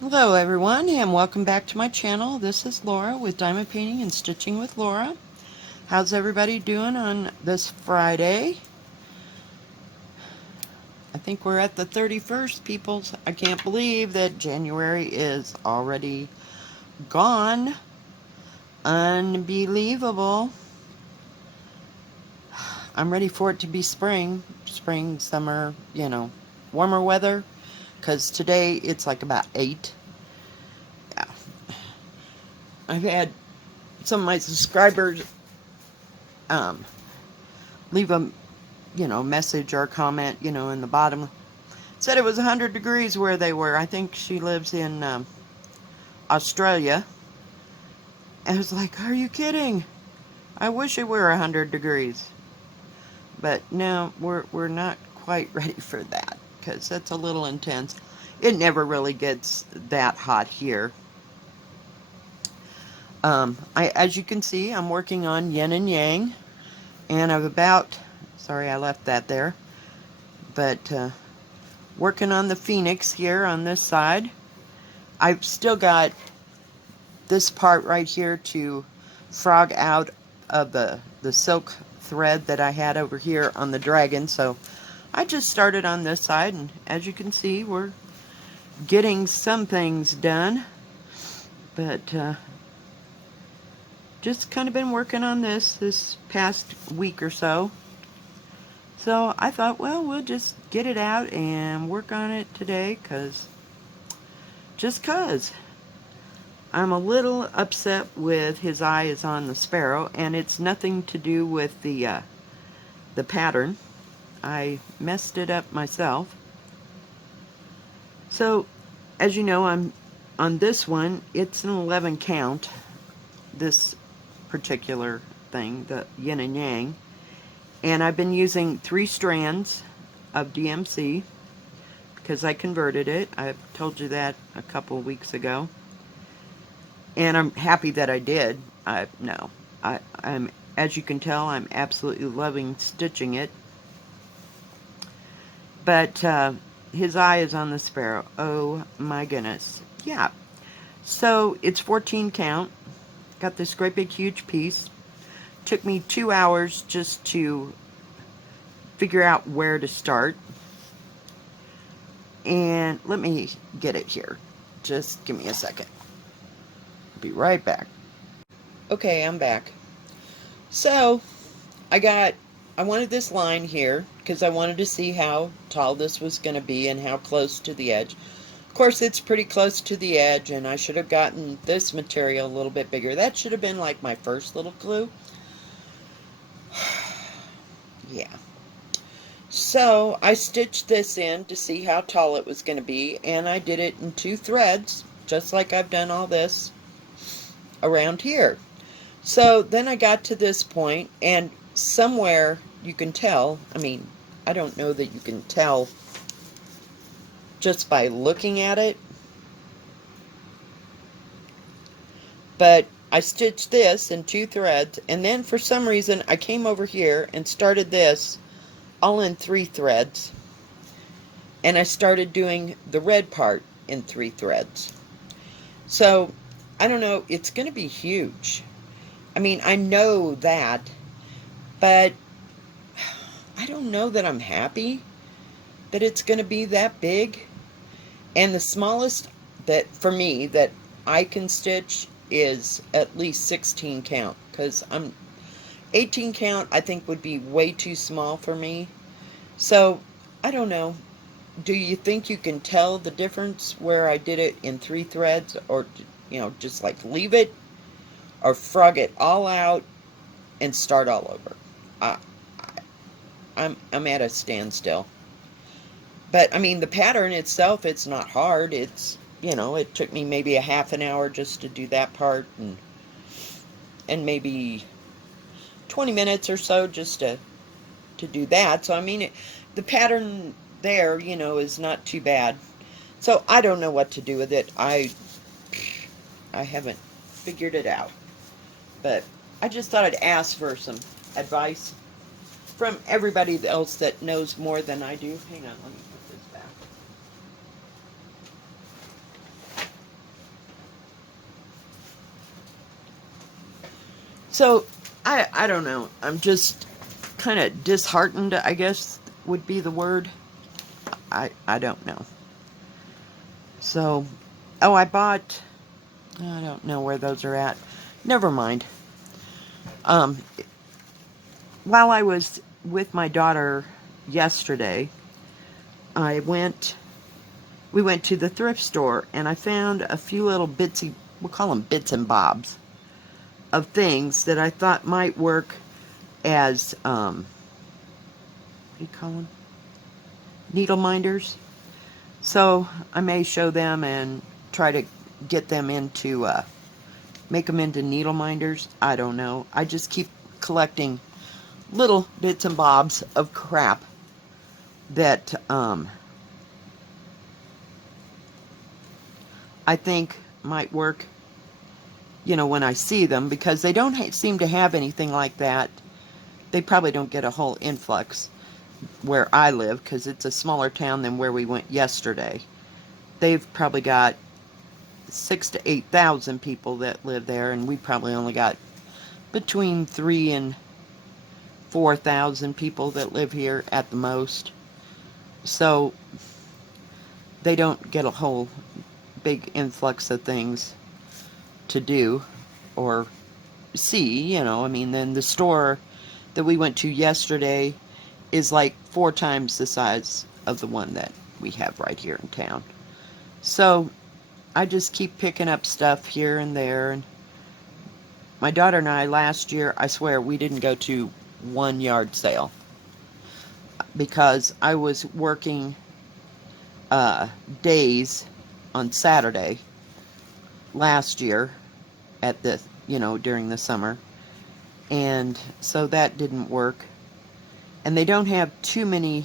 Hello everyone and welcome back to my channel. This is Laura with Diamond Painting and Stitching with Laura. How's everybody doing on this Friday? I think we're at the 31st, peoples. I can't believe that January is already gone. Unbelievable. I'm ready for it to be spring. Spring, summer, warmer weather. Because today it's like about 8. Yeah. I've had some of my subscribers um, leave a message or comment, in the bottom. Said it was 100 degrees where they were. I think she lives in Australia. I was like, are you kidding? I wish it were 100 degrees. But no, we're not quite ready for that because that's a little intense. It never really gets that hot here. As you can see, I'm working on yin and yang, and sorry I left that there, but working on the phoenix here on this side. I've still got this part right here to frog out of the silk thread that I had over here on the dragon. So I just started on this side, and as you can see, we're getting some things done. But just kind of been working on this past week or so. So I thought, well, we'll just get it out and work on it today, just 'cause. I'm a little upset with his eye is on the sparrow, and it's nothing to do with the pattern. I messed it up myself. So, as you know, I'm on this one. It's an 11 count. This particular thing, the yin and yang, and I've been using 3 strands of DMC because I converted it. I told you that a couple weeks ago. And I'm happy that I did. I'm, as you can tell, I'm absolutely loving stitching it. But his eye is on the sparrow. Oh my goodness. Yeah. So it's 14 count. Got this great big huge piece. Took me 2 hours just to figure out where to start. And let me get it here. Just give me a second. Be right back. Okay, I'm back. So, I wanted this line here because I wanted to see how tall this was going to be and how close to the edge. Of course, it's pretty close to the edge, and I should have gotten this material a little bit bigger. That should have been like my first little clue. Yeah. So, I stitched this in to see how tall it was going to be, and I did it in 2 threads, just like I've done all this around here. So then I got to this point, and somewhere you can tell, I don't know that you can tell just by looking at it, but I stitched this in 2 threads, and then for some reason I came over here and started this all in 3 threads, and I started doing the red part in 3 threads. So, I don't know, it's going to be huge. I know that, but I don't know that I'm happy that it's going to be that big. And the smallest that, for me, that I can stitch is at least 16 count, because 18 count I think would be way too small for me. So, I don't know. Do you think you can tell the difference where I did it in 3 threads, or, just like leave it, or frog it all out and start all over? I'm at a standstill. But, the pattern itself, it's not hard. It took me maybe a half an hour just to do that part, and maybe 20 minutes or so just to do that. So, the pattern there, is not too bad. So, I don't know what to do with it. I haven't figured it out. But I just thought I'd ask for some advice from everybody else that knows more than I do. Hang on, let me put this back. So, I don't know. I'm just kind of disheartened, I guess would be the word. I don't know. So, oh, I don't know where those are at. Never mind. Um, while I was with my daughter yesterday, I went, we went to the thrift store and I found a few little bitsy, we'll call them bits and bobs, of things that I thought might work as, what do you call them? Needle minders. So I may show them and try to get them into, make them into needle minders. I don't know. I just keep collecting little bits and bobs of crap that I think might work, when I see them, because they don't seem to have anything like that. They probably don't get a whole influx where I live, because it's a smaller town than where we went yesterday. They've probably got 6,000 to 8,000 people that live there, and we probably only got between 3,000 and 4,000 people that live here at the most. So they don't get a whole big influx of things to do or see, I mean, then the store that we went to yesterday is like 4 times the size of the one that we have right here in town. So I just keep picking up stuff here and there. And my daughter and I, last year, I swear, we didn't go to one yard sale because I was working days on Saturday last year at the, during the summer. And so that didn't work. And they don't have too many,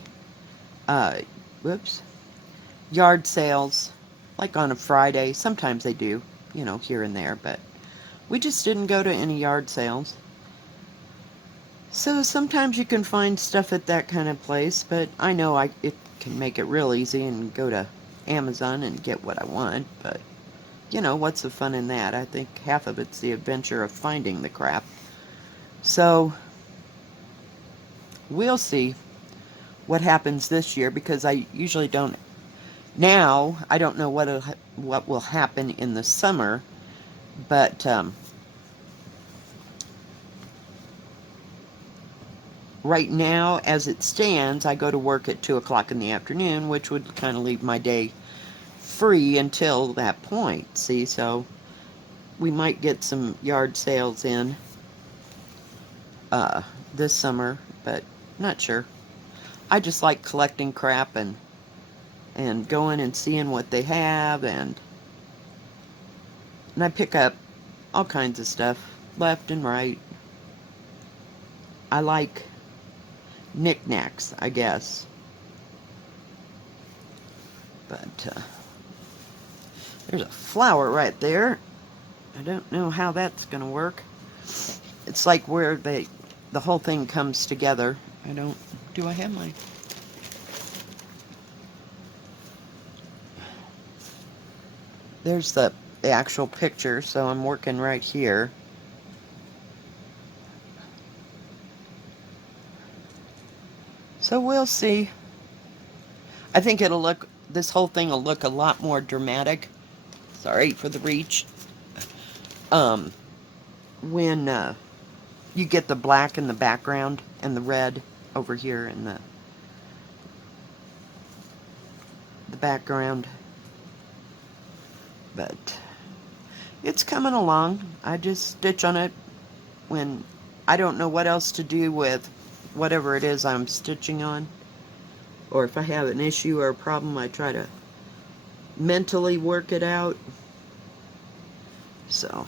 yard sales, like on a Friday. Sometimes they do, here and there, but we just didn't go to any yard sales. So sometimes you can find stuff at that kind of place, but I know it can make it real easy and go to Amazon and get what I want, but what's the fun in that? I think half of it's the adventure of finding the crap. So we'll see what happens this year, because I usually don't. Now, I don't know what will happen in the summer, but right now, as it stands, I go to work at 2 o'clock in the afternoon, which would kind of leave my day free until that point. See, so we might get some yard sales in this summer, but not sure. I just like collecting crap and going and seeing what they have, and I pick up all kinds of stuff, left and right. I like knickknacks, I guess. But there's a flower right there. I don't know how that's going to work. It's like where the whole thing comes together. Do I have my... There's the actual picture, so I'm working right here. So we'll see. I think this whole thing will look a lot more dramatic. Sorry for the reach. When you get the black in the background and the red over here in the background. But it's coming along. I just stitch on it when I don't know what else to do with whatever it is I'm stitching on. Or if I have an issue or a problem, I try to mentally work it out. So,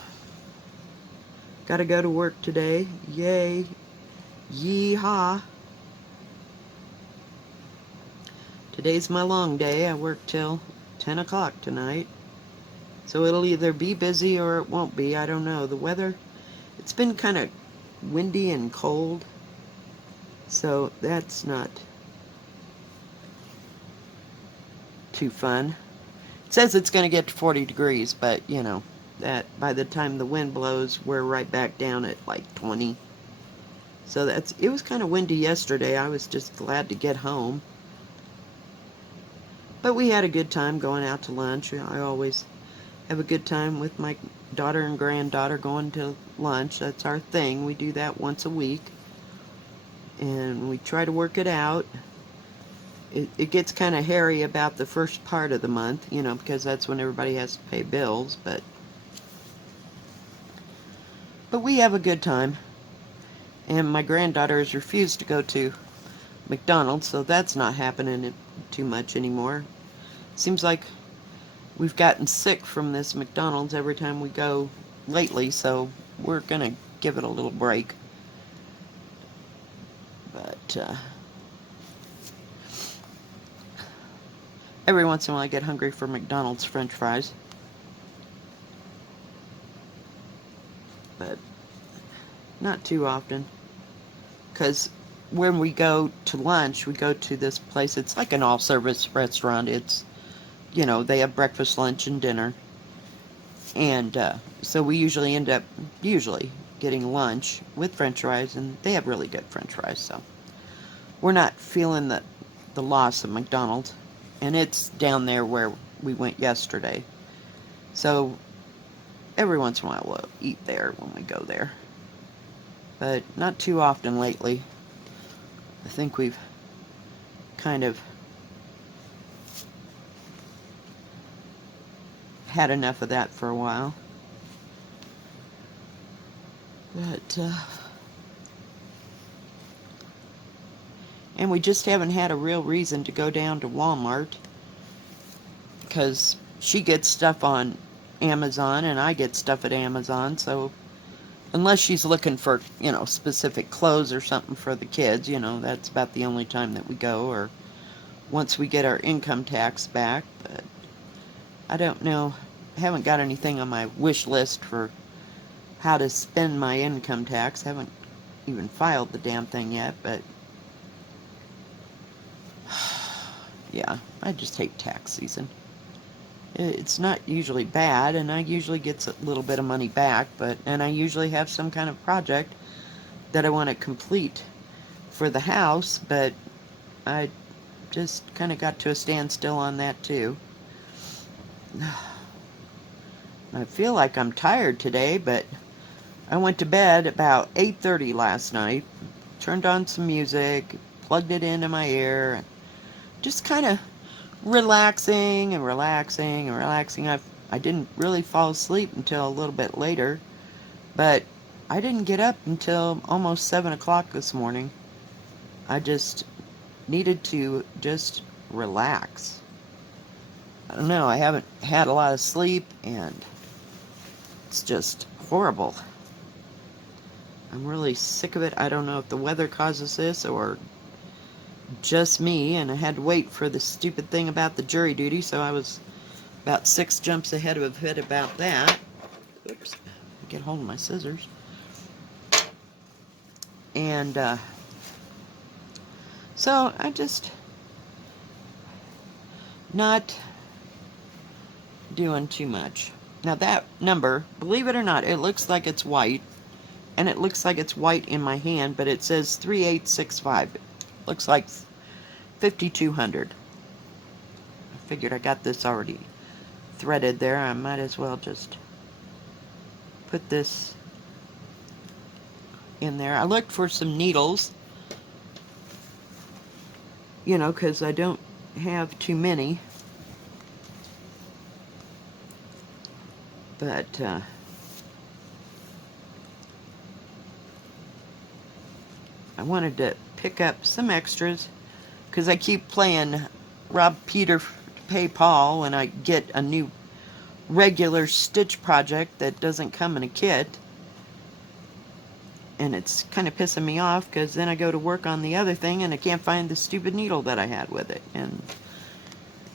gotta go to work today. Yay. Yee-haw. Today's my long day. I work till 10 o'clock tonight. So it'll either be busy or it won't be. I don't know. The weather, it's been kind of windy and cold. So that's not too fun. It says it's going to get to 40 degrees, but, that by the time the wind blows, we're right back down at like 20. So it was kind of windy yesterday. I was just glad to get home. But we had a good time going out to lunch. I always have a good time with my daughter and granddaughter going to lunch. That's our thing. We do that once a week. And we try to work it out. It gets kind of hairy about the first part of the month, because that's when everybody has to pay bills. But we have a good time. And my granddaughter has refused to go to McDonald's, so that's not happening too much anymore. Seems like we've gotten sick from this McDonald's every time we go lately, so we're gonna give it a little break. But every once in a while I get hungry for McDonald's French fries. But not too often. Because when we go to lunch, we go to this place. It's like an all-service restaurant. It's, they have breakfast, lunch, and dinner. And so we usually end up getting lunch with French fries, and they have really good French fries. So we're not feeling the loss of McDonald's. And it's down there where we went yesterday. So every once in a while we'll eat there when we go there. But not too often lately. I think we've kind of had enough of that for a while. But, and we just haven't had a real reason to go down to Walmart, because she gets stuff on Amazon and I get stuff at Amazon, so unless she's looking for, specific clothes or something for the kids, that's about the only time that we go, or once we get our income tax back. But I don't know. I haven't got anything on my wish list for how to spend my income tax. Haven't even filed the damn thing yet, but yeah, I just hate tax season. It's not usually bad, and I usually get a little bit of money back, and I usually have some kind of project that I want to complete for the house, but I just kind of got to a standstill on that too. I feel like I'm tired today, but I went to bed about 8:30 last night, turned on some music, plugged it into my ear, and just kind of relaxing and relaxing and relaxing. I didn't really fall asleep until a little bit later, but I didn't get up until almost 7 o'clock this morning. I just needed to just relax. I don't know, I haven't had a lot of sleep, and it's just horrible. I'm really sick of it. I don't know if the weather causes this or just me, and I had to wait for the stupid thing about the jury duty, so I was about 6 jumps ahead of it about that. Oops, get hold of my scissors. And so I just not doing too much. Now that number, believe it or not, it looks like it's white, and it looks like it's white in my hand, but it says 3865. It looks like 5200. I figured I got this already threaded there. I might as well just put this in there. I looked for some needles, because I don't have too many. But I wanted to pick up some extras, because I keep playing rob Peter to pay Paul when I get a new regular stitch project that doesn't come in a kit. And it's kind of pissing me off, because then I go to work on the other thing and I can't find the stupid needle that I had with it. And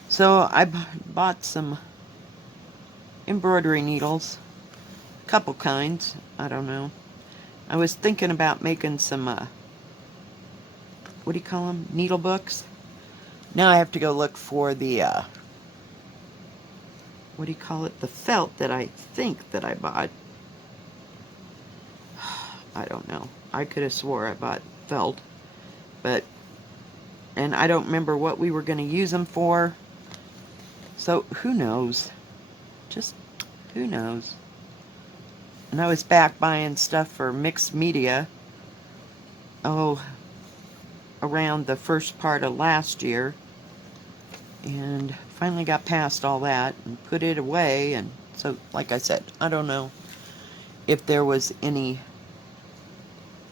so I bought some embroidery needles, a couple kinds, I don't know. I was thinking about making some, what do you call them, needle books. Now I have to go look for the what do you call it, the felt that I think that I bought. I don't know. I could have swore I bought felt, but, and I don't remember what we were going to use them for, so who knows? Just, who knows? And I was back buying stuff for mixed media, oh, around the first part of last year, and finally got past all that and put it away. And so, like I said, I don't know if there was any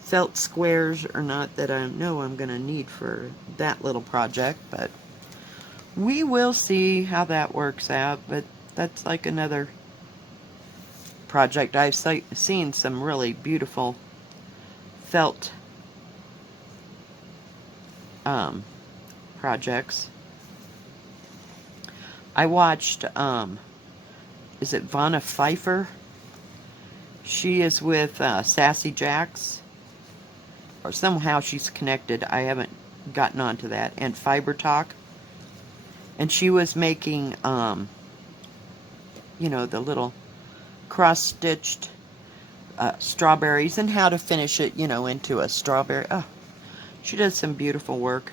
felt squares or not that I know I'm going to need for that little project, but we will see how that works out. But that's like another project. I've seen some really beautiful felt projects. I watched, is it Vanna Pfeiffer? She is with Sassy Jacks, or somehow she's connected. I haven't gotten onto that. And Fiber Talk. And she was making, you know, the little cross-stitched strawberries and how to finish it, you know, into a strawberry. Oh, she does some beautiful work.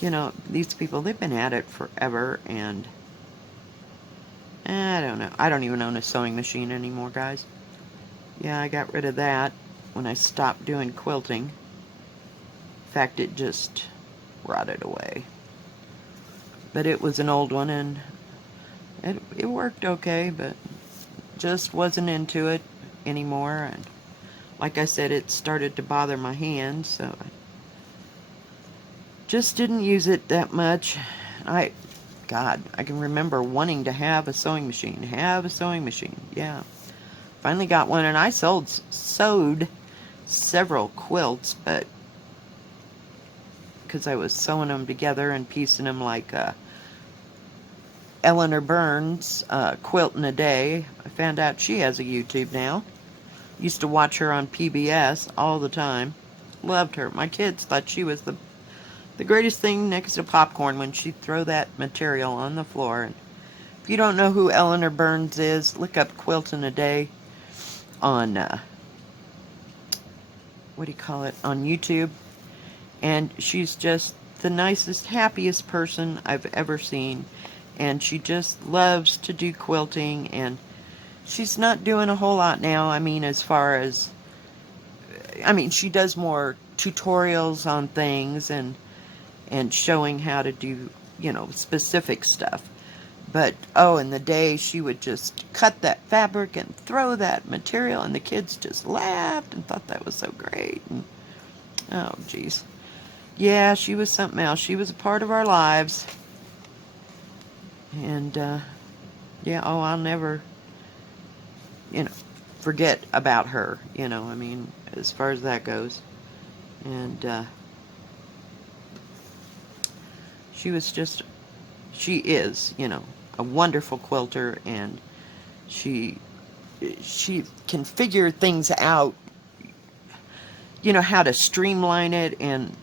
You know, these people, they've been at it forever, and I don't know. I don't even own a sewing machine anymore, guys. Yeah, I got rid of that when I stopped doing quilting. In fact, it just rotted away. But it was an old one, and it worked okay, but just wasn't into it anymore. And like I said, it started to bother my hands, so I just didn't use it that much. God, I can remember wanting to have a sewing machine. Yeah. Finally got one, and I sewed several quilts, but because I was sewing them together and piecing them like Eleanor Burns, Quilt in a Day. I found out she has a YouTube now. Used to watch her on PBS all the time. Loved her. My kids thought she was the greatest thing next to popcorn when she'd throw that material on the floor. And if you don't know who Eleanor Burns is, look up Quilt in a Day on, what do you call it, on YouTube. And she's just the nicest, happiest person I've ever seen. And she just loves to do quilting, and she's not doing a whole lot now. I mean, as far as, I mean, she does more tutorials on things and showing how to do, you know, specific stuff. But, oh, in the day, she would just cut that fabric and throw that material, and the kids just laughed and thought that was so great. And, oh, geez. Yeah, she was something else. She was a part of our lives. And, yeah, oh, I'll never, you know, forget about her, you know, I mean, as far as that goes. And, she is, you know, a wonderful quilter, and she can figure things out, you know, how to streamline it, and,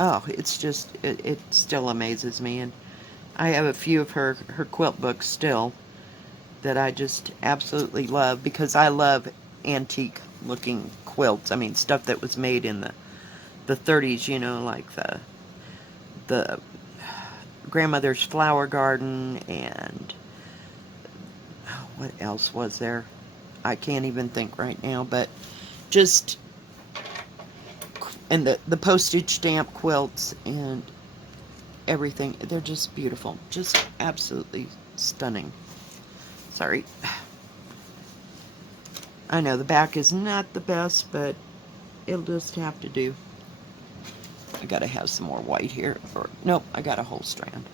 oh, it's just, it still amazes me. And I have a few of her quilt books still that I just absolutely love, because I love antique looking quilts. I mean, stuff that was made in the 30s, you know, like the grandmother's flower garden, and what else was there? I can't even think right now, but just, and the postage stamp quilts and everything. They're just beautiful. Just absolutely stunning. Sorry. I know the back is not the best, but it'll just have to do. I gotta have some more white here. Or, nope, I got a whole strand.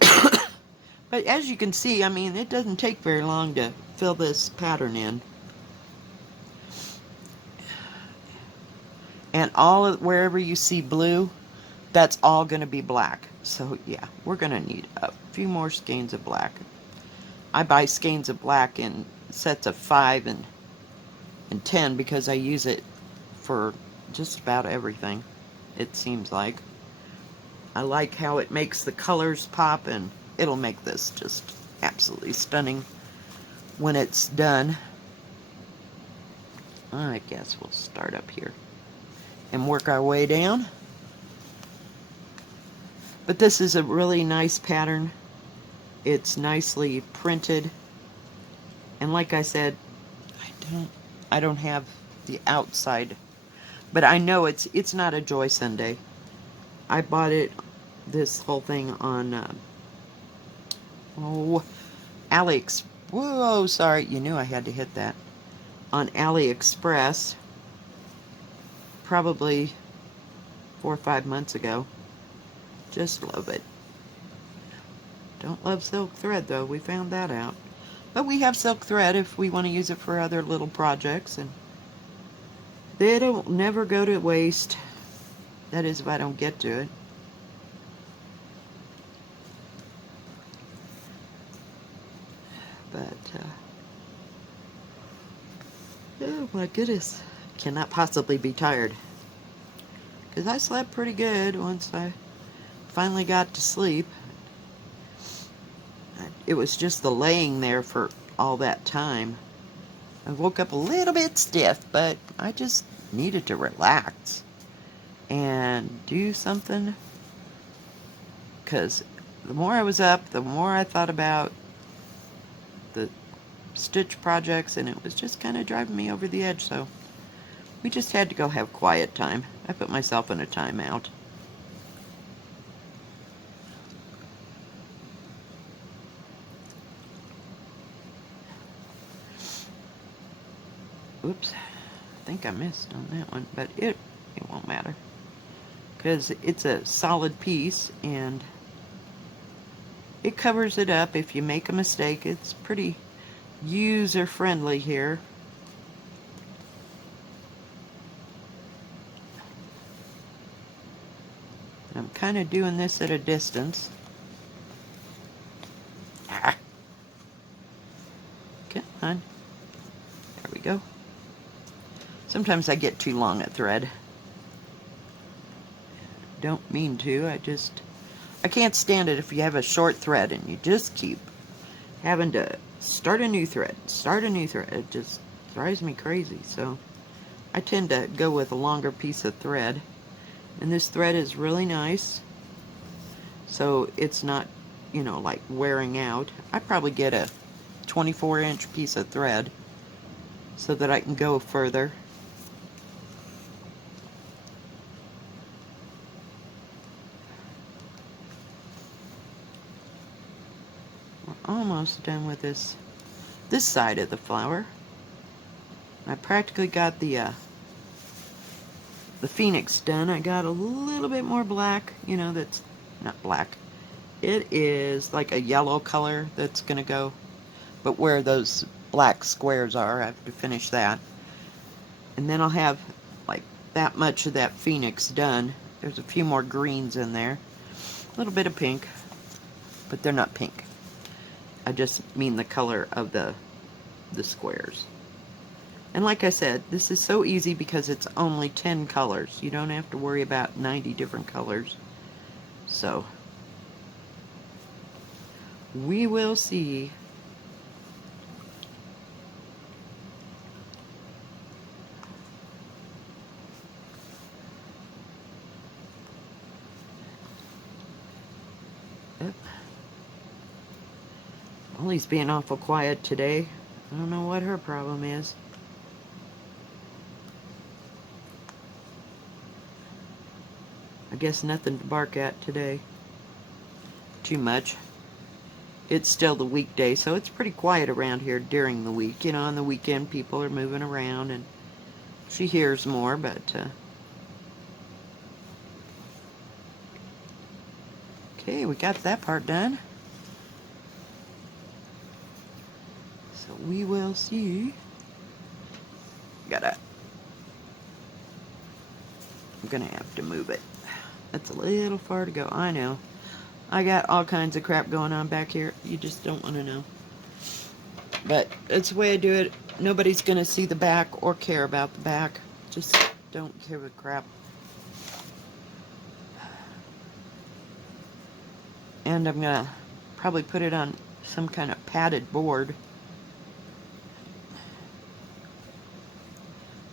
But as you can see, I mean, it doesn't take very long to fill this pattern in. And wherever you see blue, that's all going to be black. So yeah, we're going to need a few more skeins of black. I buy skeins of black in sets of 5 and 10 because I use it for just about everything, it seems like. I like how it makes the colors pop, and it'll make this just absolutely stunning when it's done. I guess we'll start up here and work our way down. But this is a really nice pattern. It's nicely printed. And like I said, I don't have the outside, but I know it's not a Joy Sunday. I bought this whole thing on AliExpress. Whoa, sorry, you knew I had to hit that. On AliExpress, probably 4 or 5 months ago. Just love it. Don't love silk thread though, we found that out. But we have silk thread if we want to use it for other little projects, and they don't never go to waste. That is if I don't get to it. But, oh my goodness. Cannot possibly be tired. Because I slept pretty good once I finally got to sleep. It was just the laying there for all that time. I woke up a little bit stiff, but I just needed to relax and do something. Because the more I was up, the more I thought about the stitch projects, and it was just kind of driving me over the edge, so we just had to go have quiet time. I put myself in a timeout. Oops, I think I missed on that one, but it won't matter because it's a solid piece and it covers it up if you make a mistake. It's pretty user friendly here. I'm kind of doing this at a distance. Come on. There we go. Sometimes I get too long at thread. Don't mean to, I can't stand it if you have a short thread and you just keep having to start a new thread. It just drives me crazy, so I tend to go with a longer piece of thread. And this thread is really nice, so it's not, like wearing out. I probably get a 24-inch piece of thread so that I can go further. We're almost done with this side of the flower. I practically got the phoenix done. I got a little bit more black, that's not black. It is like a yellow color that's gonna go, but where those black squares are, I have to finish that. And then I'll have like that much of that phoenix done. There's a few more greens in there, a little bit of pink, but they're not pink. I just mean the color of the squares. And like I said, this is so easy because it's only 10 colors. You don't have to worry about 90 different colors. So, we will see. Yep. Molly's being awful quiet today. I don't know what her problem is. I guess nothing to bark at today. Too much. It's still the weekday, so it's pretty quiet around here during the week. On the weekend people are moving around and she hears more, but okay, we got that part done. So we will see. I'm gonna have to move it. That's a little far to go. I know. I got all kinds of crap going on back here. You just don't want to know. But it's the way I do it. Nobody's going to see the back or care about the back. Just don't give a crap. And I'm going to probably put it on some kind of padded board.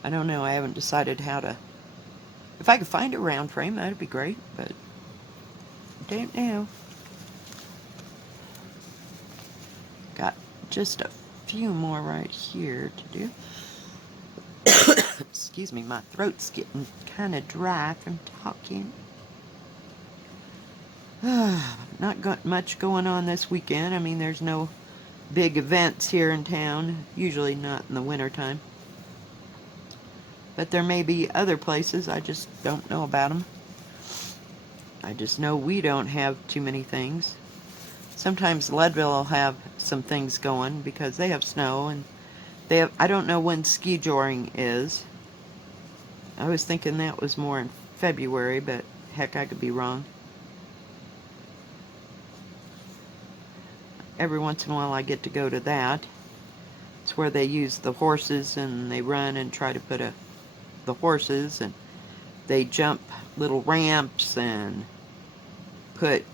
I don't know, I haven't decided how to... If I could find a round frame, that'd be great, but I don't know. Got just a few more right here to do. Excuse me, my throat's getting kind of dry from talking. Not got much going on this weekend. I mean, there's no big events here in town, usually not in the wintertime. But there may be other places, I just don't know about them. I just know we don't have too many things. Sometimes Leadville will have some things going because they have snow, and they have, I don't know when ski joring is. I was thinking that was more in February, but heck, I could be wrong. Every once in a while I get to go to that. It's where they use the horses and they run and try to put the horses, and they jump little ramps and put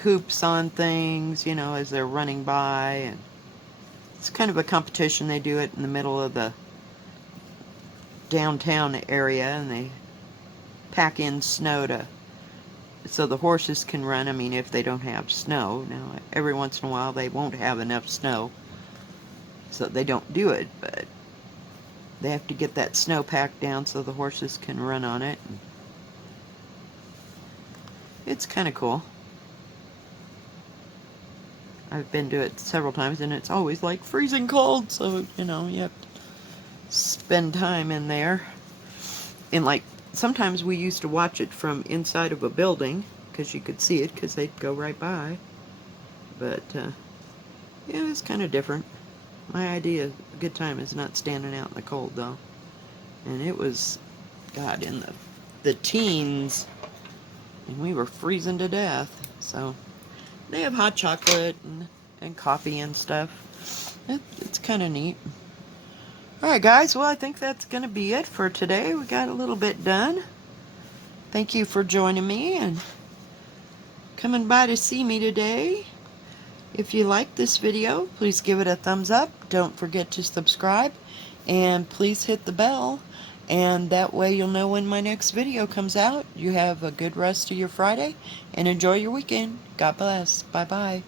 hoops on things, you know, as they're running by, and it's kind of a competition. They do it in the middle of the downtown area, and they pack in snow so the horses can run. I mean, if they don't have snow. Now, every once in a while they won't have enough snow, so they don't do it, but they have to get that snow packed down so the horses can run on it. It's kind of cool. I've been to it several times, and it's always like freezing cold, so, you know, you have to spend time in there. And like, sometimes we used to watch it from inside of a building, because you could see it, because they'd go right by. But, yeah, it's kind of different. My idea of a good time is not standing out in the cold, though. And it was, God, in the teens, and we were freezing to death. So, they have hot chocolate and coffee and stuff. It's kind of neat. Alright guys, well I think that's going to be it for today. We got a little bit done. Thank you for joining me and coming by to see me today. If you like this video, please give it a thumbs up. Don't forget to subscribe. And please hit the bell. And that way you'll know when my next video comes out. You have a good rest of your Friday. And enjoy your weekend. God bless. Bye-bye.